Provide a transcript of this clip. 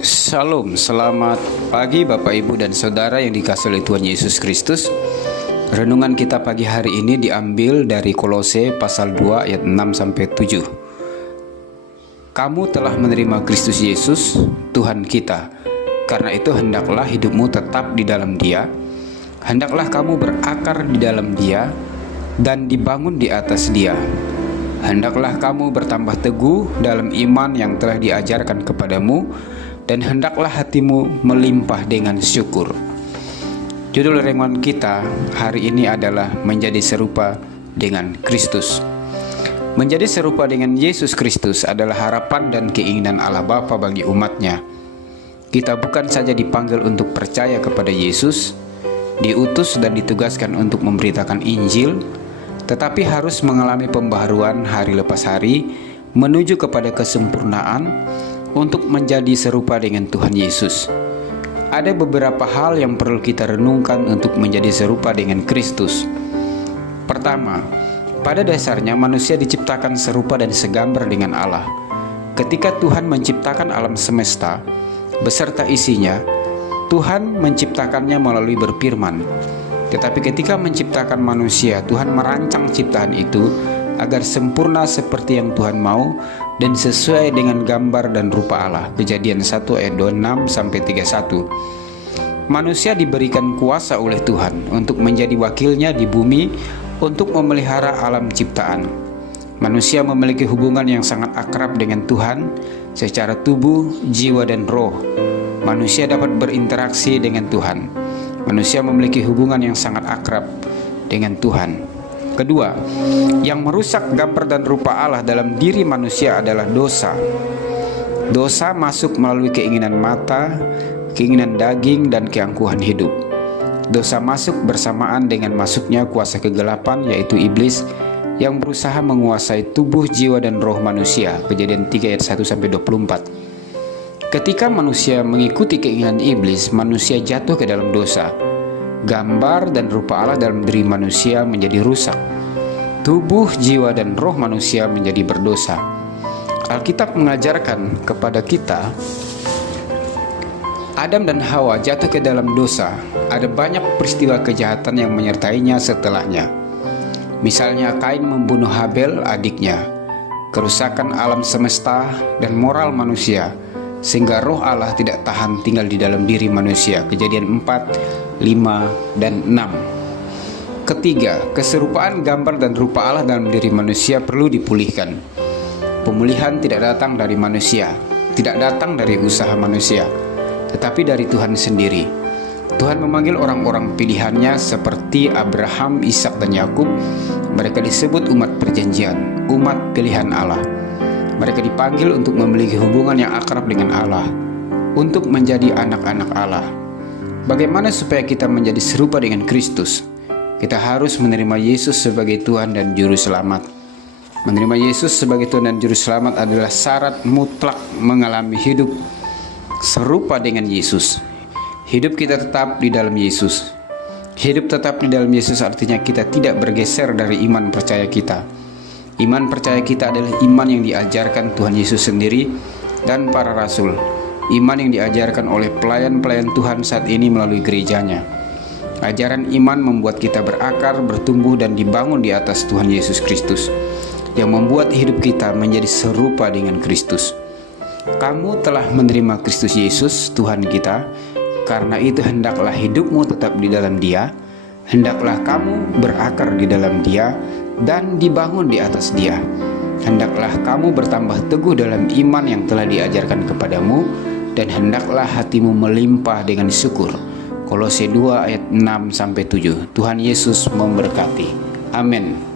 Shalom, selamat pagi Bapak Ibu dan Saudara yang dikasihi oleh Tuhan Yesus Kristus. Renungan kita pagi hari ini diambil dari Kolose pasal 2 ayat 6-7. Kamu telah menerima Kristus Yesus, Tuhan kita. Karena itu hendaklah hidupmu tetap di dalam Dia. Hendaklah kamu berakar di dalam Dia dan dibangun di atas Dia. Hendaklah kamu bertambah teguh dalam iman yang telah diajarkan kepadamu, dan hendaklah hatimu melimpah dengan syukur. Judul renungan kita hari ini adalah menjadi serupa dengan Kristus. Menjadi serupa dengan Yesus Kristus adalah harapan dan keinginan Allah Bapa bagi umatnya. Kita bukan saja dipanggil untuk percaya kepada Yesus, diutus dan ditugaskan untuk memberitakan Injil, tetapi harus mengalami pembaharuan hari lepas hari menuju kepada kesempurnaan untuk menjadi serupa dengan Tuhan Yesus. Ada beberapa hal yang perlu kita renungkan untuk menjadi serupa dengan Kristus. Pertama, pada dasarnya manusia diciptakan serupa dan segambar dengan Allah. Ketika Tuhan menciptakan alam semesta beserta isinya, Tuhan menciptakannya melalui berfirman. Tetapi ketika menciptakan manusia, Tuhan merancang ciptaan itu agar sempurna seperti yang Tuhan mau dan sesuai dengan gambar dan rupa Allah. Kejadian 1 ayat 26-31. Manusia diberikan kuasa oleh Tuhan untuk menjadi wakilnya di bumi untuk memelihara alam ciptaan. Manusia memiliki hubungan yang sangat akrab dengan Tuhan secara tubuh, jiwa, dan roh. Manusia dapat berinteraksi dengan Tuhan. Manusia memiliki hubungan yang sangat akrab dengan Tuhan. Kedua, yang merusak gambar dan rupa Allah dalam diri manusia adalah dosa. Dosa masuk melalui keinginan mata, keinginan daging, dan keangkuhan hidup. Dosa masuk bersamaan dengan masuknya kuasa kegelapan, yaitu iblis, yang berusaha menguasai tubuh, jiwa, dan roh manusia. Kejadian 3 ayat 1-24. Ketika manusia mengikuti keinginan iblis, manusia jatuh ke dalam dosa. Gambar dan rupa Allah dalam diri manusia menjadi rusak. Tubuh, jiwa, dan roh manusia menjadi berdosa. Alkitab mengajarkan kepada kita, Adam dan Hawa jatuh ke dalam dosa. Ada banyak peristiwa kejahatan yang menyertainya setelahnya. Misalnya Kain membunuh Habel adiknya, kerusakan alam semesta dan moral manusia, sehingga roh Allah tidak tahan tinggal di dalam diri manusia. Kejadian 4, 5, dan 6. Ketiga, keserupaan gambar dan rupa Allah dalam diri manusia perlu dipulihkan. Pemulihan tidak datang dari manusia, tidak datang dari usaha manusia, tetapi dari Tuhan sendiri. Tuhan memanggil orang-orang pilihannya seperti Abraham, Ishak, dan Yakub. Mereka disebut umat perjanjian, umat pilihan Allah. Mereka dipanggil untuk memiliki hubungan yang akrab dengan Allah, untuk menjadi anak-anak Allah. Bagaimana supaya kita menjadi serupa dengan Kristus? Kita harus menerima Yesus sebagai Tuhan dan Juru Selamat. Menerima Yesus sebagai Tuhan dan Juru Selamat adalah syarat mutlak mengalami hidup serupa dengan Yesus. Hidup kita tetap di dalam Yesus. Hidup tetap di dalam Yesus artinya kita tidak bergeser dari iman percaya kita. Iman percaya kita adalah iman yang diajarkan Tuhan Yesus sendiri dan para rasul. Iman yang diajarkan oleh pelayan-pelayan Tuhan saat ini melalui gerejanya. Ajaran iman membuat kita berakar, bertumbuh, dan dibangun di atas Tuhan Yesus Kristus, yang membuat hidup kita menjadi serupa dengan Kristus. Kamu telah menerima Kristus Yesus, Tuhan kita. Karena itu hendaklah hidupmu tetap di dalam Dia. Hendaklah kamu berakar di dalam Dia dan dibangun di atas Dia. Hendaklah kamu bertambah teguh dalam iman yang telah diajarkan kepadamu, dan hendaklah hatimu melimpah dengan syukur. Kolose 2 ayat 6-7. Tuhan Yesus memberkati. Amin.